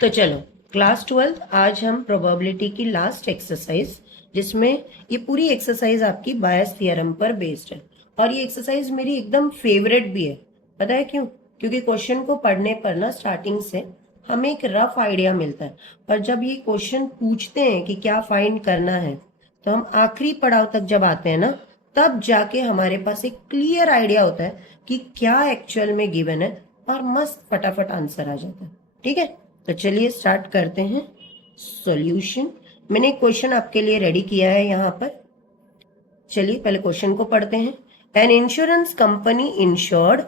तो चलो क्लास 12 आज हम प्रोबेबिलिटी की लास्ट एक्सरसाइज, जिसमें ये पूरी एक्सरसाइज आपकी बायस थियरम पर बेस्ड है और ये एक्सरसाइज मेरी एकदम फेवरेट भी है। पता है क्यों? क्योंकि क्वेश्चन को पढ़ने पर ना स्टार्टिंग से हमें एक रफ आइडिया मिलता है, पर जब ये क्वेश्चन पूछते हैं कि क्या फाइंड करना है तो हम आखिरी पड़ाव तक जब आते हैं ना, तब जाके हमारे पास एक क्लियर आइडिया होता है कि क्या एक्चुअल में गिवन है और मस्त फटाफट आंसर आ जाता है। ठीक है, तो चलिए स्टार्ट करते हैं सॉल्यूशन। मैंने एक क्वेश्चन आपके लिए रेडी किया है यहाँ पर। चलिए पहले क्वेश्चन को पढ़ते हैं। An insurance company insured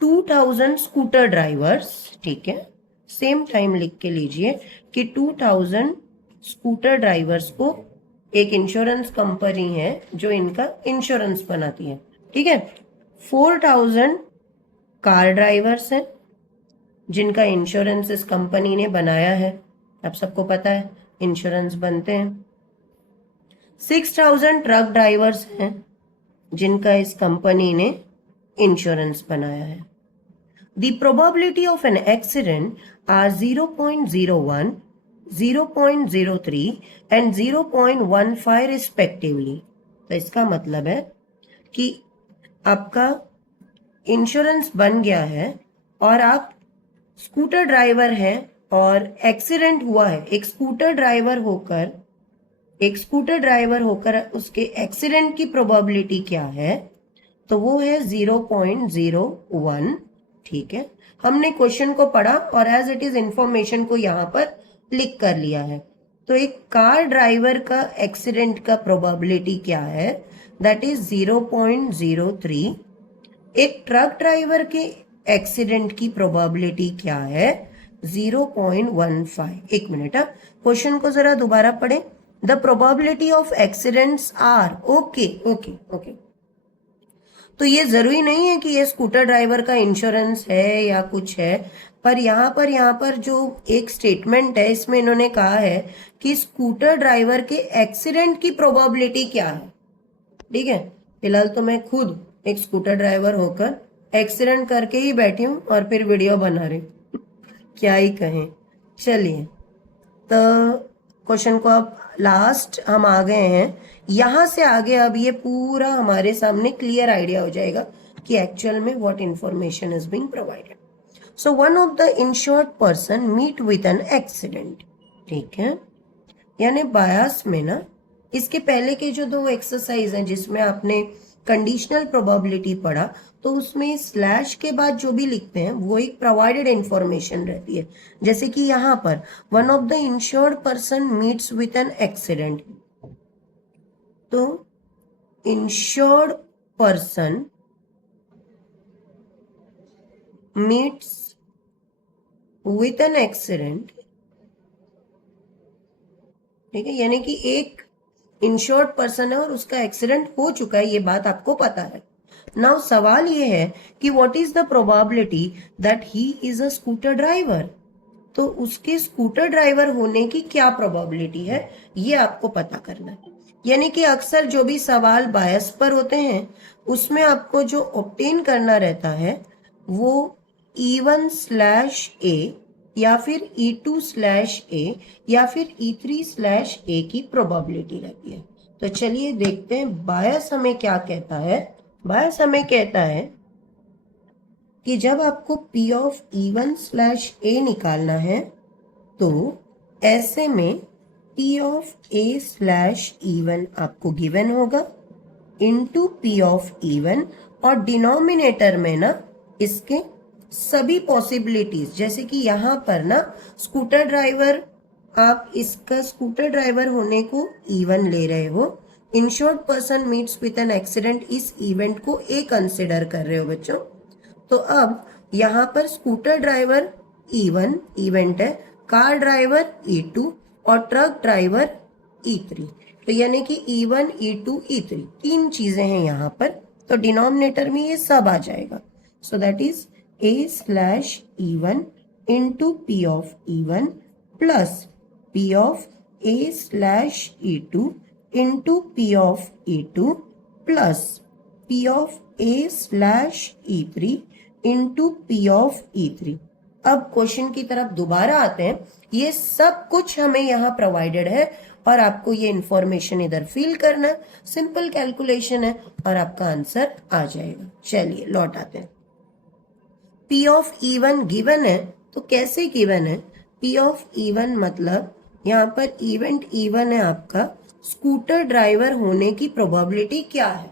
2000 scooter drivers. ठीक है, सेम टाइम लिख के लीजिए कि 2000 स्कूटर ड्राइवर्स को एक इंश्योरेंस कंपनी है जो इनका इंश्योरेंस बनाती है। ठीक है, 4000 कार ड्राइवर्स हैं जिनका इंश्योरेंस इस कंपनी ने बनाया है। आप सबको पता है इंश्योरेंस बनते हैं। 6000 ट्रक ड्राइवर्स हैं जिनका इस कंपनी ने इंश्योरेंस बनाया है। The probability of an accident are 0.01, 0.03 and 0.15 respectively. तो इसका मतलब है कि आपका इंश्योरेंस बन गया है और आप स्कूटर ड्राइवर है और एक्सीडेंट हुआ है। एक स्कूटर ड्राइवर होकर उसके एक्सीडेंट की प्रोबेबिलिटी क्या है? तो वो है 0.01। ठीक है, हमने क्वेश्चन को पढ़ा और एज इट इज इंफॉर्मेशन को यहाँ पर लिख कर लिया है। तो एक कार ड्राइवर का एक्सीडेंट का प्रोबेबिलिटी क्या है? That is 0.03। एक ट्रक ड्राइवर के एक्सीडेंट की प्रोबेबिलिटी क्या है? 0.15। एक मिनट, क्वेश्चन को जरा दोबारा पढ़ें। The probability of accidents are, okay okay okay. तो ये जरूरी नहीं है कि ये स्कूटर ड्राइवर का इंश्योरेंस है या कुछ है, पर यहाँ पर जो एक स्टेटमेंट है इसमें इन्होंने कहा है कि स्कूटर ड्राइवर के एक्सीडेंट की प्रोबेबिलिटी क्या है। ठीक है, फिलहाल तो मैं खुद एक स्कूटर ड्राइवर होकर एक्सीडेंट करके ही बैठी हूँ और फिर वीडियो बना रही हूँ। क्या ही कहें। चलिए, तो क्वेश्चन को अब लास्ट हम आ गए हैं। यहां से आगे अब ये पूरा हमारे सामने क्लियर आइडिया हो जाएगा कि एक्चुअल में what information is being provided. So one of the insured person meet with an accident. ठीक है, यानी बायस में ना इसके पहले के जो दो एक्सरसाइज हैं जिसमें आपने कंडीशनल प्रोबेबिलिटी पढ़ा, तो उसमें स्लैश के बाद जो भी लिखते हैं वो एक प्रोवाइडेड इंफॉर्मेशन रहती है। जैसे कि यहाँ पर one of the insured person meets with an accident, तो insured person meets with an accident. ठीक है, यानी कि एक इंश्योर्ड पर्सन है और उसका एक्सीडेंट हो चुका है, ये बात आपको पता है। नाउ सवाल ये है कि what is the probability that he is a scooter driver. तो उसके स्कूटर ड्राइवर होने की क्या प्रोबेबिलिटी है, ये आपको पता करना है। यानी कि अक्सर जो भी सवाल बायस पर होते हैं उसमें आपको जो ऑब्टेन करना रहता है वो E1/A या फिर E2/A या फिर E3/A की प्रोबेबिलिटी रहती है। तो चलिए देखते हैं बायस हमें क्या कहता है। बायस हमें कहता है कि जब आपको P ऑफ E1/A निकालना है तो ऐसे में P ऑफ A/E1 आपको गिवन होगा इनटू P ऑफ E1 और डिनोमिनेटर में ना इसके सभी पॉसिबिलिटीज, जैसे कि यहाँ पर ना स्कूटर ड्राइवर, आप इसका स्कूटर ड्राइवर होने को E1 ले रहे हो, insured person meets with an accident इस इवेंट को A कंसिडर कर रहे हो बच्चों। तो अब यहाँ पर स्कूटर ड्राइवर E1 इवेंट है, कार ड्राइवर E2 और ट्रक ड्राइवर E3। तो यानी कि E1, E2, E3 तीन चीजें हैं यहाँ पर, तो डिनोमिनेटर में ये सब आ जाएगा। So that is A/E1 into P of E1 plus P of A/E2 into P of E2 plus P of A/E3 into P of E3। अब क्वेश्चन की तरफ दोबारा आते हैं। ये सब कुछ हमें यहाँ प्रोवाइडेड है और आपको ये इंफॉर्मेशन इधर फिल करना है, सिंपल कैलकुलेशन है और आपका आंसर आ जाएगा। चलिए लौट आते हैं। P ऑफ E1 गिवन है, तो कैसे गिवन है? P ऑफ E1 मतलब यहाँ पर इवेंट E1 है आपका, स्कूटर ड्राइवर होने की प्रोबेबिलिटी क्या है?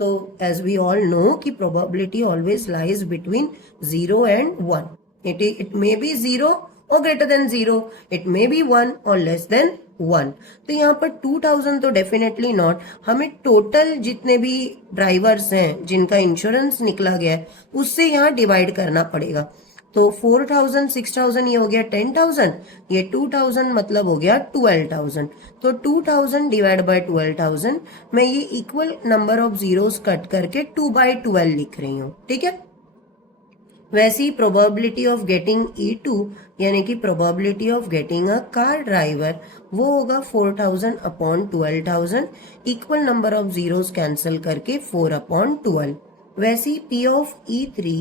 तो एज वी ऑल नो कि probability always lies between 0 and 1. It may be 0 और greater than 0, it may be 1 और लेस देन 1. तो यहाँ पर 2000 तो डेफिनेटली नॉट, हमें टोटल जितने भी ड्राइवर्स हैं जिनका इंश्योरेंस निकला गया है उससे यहाँ डिवाइड करना पड़ेगा। तो 4000 6000 ये हो गया 10,000, ये 2000 मतलब हो गया 12,000। तो 2000 डिवाइड बाय 12,000, मैं ये equal number of zeros cut करके 2/12 लिख रही हूँ, ठीक है। वैसे ही प्रोबेबिलिटी ऑफ गेटिंग E2 यानी कि probability of getting a car driver, वो होगा 4000 upon 12,000, equal number of zeros cancel करके 4/12। वैसे ही P of E3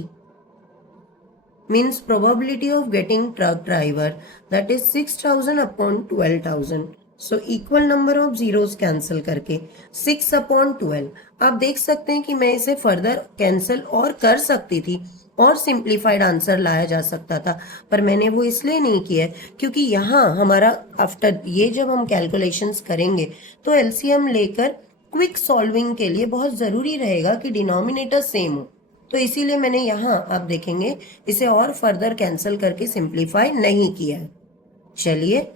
means probability of getting truck driver, that is 6,000 upon 12,000. So equal number of zeros cancel करके 6/12। आप देख सकते हैं कि मैं इसे फर्दर कैंसिल और कर सकती थी और सिंप्लीफाइड आंसर लाया जा सकता था, पर मैंने वो इसलिए नहीं किया क्योंकि यहाँ हमारा आफ्टर ये जब हम कैलकुलेशंस करेंगे तो एलसीएम लेकर क्विक सॉल्विंग के लिए बहुत जरूरी रहेगा कि डिनोमिनेटर सेम हो। तो इसीलिए मैंने यहाँ आप देखेंगे इसे और फर्दर कैंसिल करके सिंप्लीफाई नहीं किया है। चलिए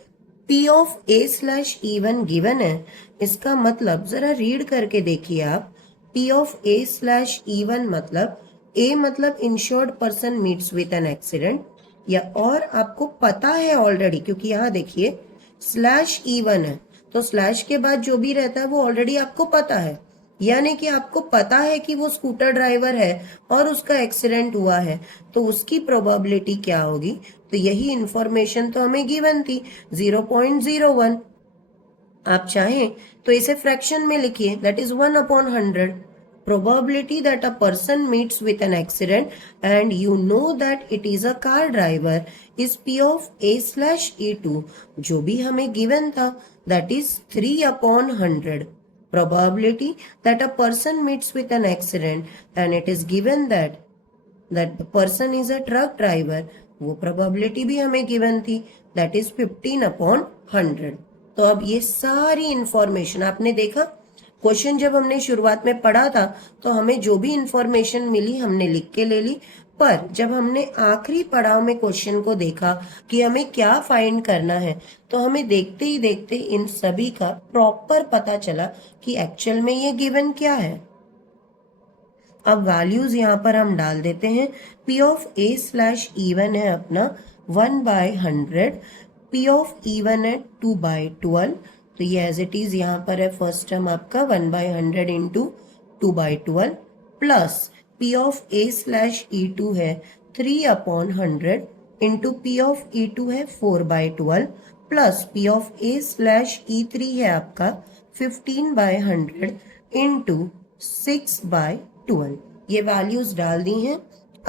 P ऑफ A/E1 गिवन है, इसका मतलब जरा रीड करके देखिए आप। P ऑफ A/E1 मतलब A मतलब insured person meets with an accident, या और आपको पता है ऑलरेडी, क्योंकि यहाँ देखिए /E1 है तो स्लैश के बाद जो भी रहता है वो ऑलरेडी आपको पता है, यानी कि आपको पता है कि वो स्कूटर ड्राइवर है और उसका एक्सीडेंट हुआ है, तो उसकी प्रोबेबिलिटी क्या होगी? तो यही इंफॉर्मेशन तो हमें गिवन थी 0.01। आप चाहें तो इसे फ्रैक्शन में लिखिए, that is 1/100। probability that a person meets with an accident and you know that it is a car driver is P of A/E2, जो भी हमें given था, that is 3/100। probability that a person meets with an accident and it is given that the person is a truck driver, वो probability भी हमें given थी, that is 15/100। तो अब ये सारी इंफॉर्मेशन आपने देखा, क्वेश्चन जब हमने शुरुआत में पढ़ा था तो हमें जो भी इंफॉर्मेशन मिली हमने लिख के ले ली, पर जब हमने आखिरी पड़ाव में क्वेश्चन को देखा कि हमें क्या फाइंड करना है, तो हमें देखते ही देखते इन सभी का प्रॉपर पता चला कि एक्चुअल में ये गिवन क्या है। अब वैल्यूज यहाँ पर हम डाल देते हैं। P ऑफ A/E1 है अपना 1/100, P ऑफ E1 है 2/12, तो ये एज इट इज यहाँ पर है फर्स्ट टर्म आपका 1/100 into 2/12, plus P of A/E2 है 3/100 इंटू P ऑफ E2 है 4/12, प्लस P ऑफ A/E3 है आपका 15/100 इंटू 6/12। ये वैल्यूज डाल दी हैं।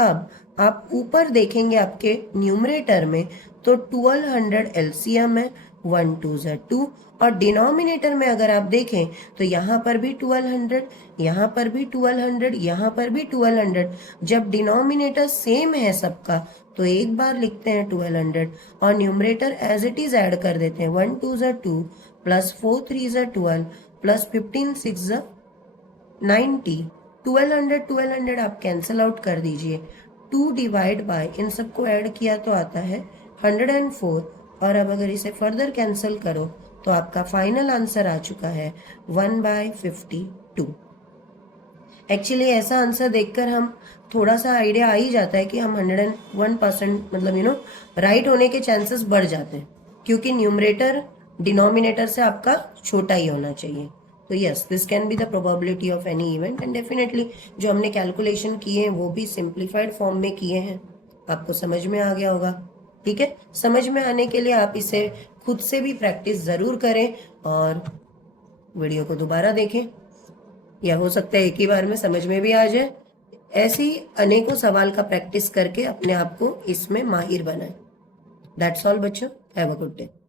अब आप ऊपर देखेंगे आपके न्यूमरेटर में तो 1200 एलसीएम है, 1 2 2, और डिनोमिनेटर में अगर आप देखें तो यहाँ पर भी 1200, यहाँ पर भी 1200, यहाँ पर भी 1200। जब डिनोमिनेटर सेम है सबका तो एक बार लिखते हैं 1200 और numerator as it is add कर देते हैं, 1 2 2 प्लस 4 3 12 प्लस 15 6 90। 1200 आप कैंसिल आउट कर दीजिए, 2 डिवाइड बाय इन सबको ऐड किया तो आता है 104, और अब अगर इसे फर्दर कैंसिल करो तो आपका फाइनल आंसर आ चुका है 1/52। एक्चुअली ऐसा आंसर देखकर हम थोड़ा सा आइडिया आ ही जाता है कि हम 101% मतलब राइट होने के चांसेस बढ़ जाते हैं, क्योंकि न्यूमरेटर डिनोमिनेटर से आपका छोटा ही होना चाहिए। तो yes, this can be the probability of any event, and definitely जो हमने कैलकुलेशन किए हैं वो भी सिंप्लीफाइड फॉर्म में किए हैं। आपको समझ में आ गया होगा, ठीक है। समझ में आने के लिए आप इसे खुद से भी प्रैक्टिस जरूर करें और वीडियो को दोबारा देखें, या हो सकता है एक ही बार में समझ में भी आ जाए। ऐसे ही अनेकों सवाल का प्रैक्टिस करके अपने आप को इसमें माहिर बनाएं। दैट्स ऑल बच्चों, हैव अ गुड डे।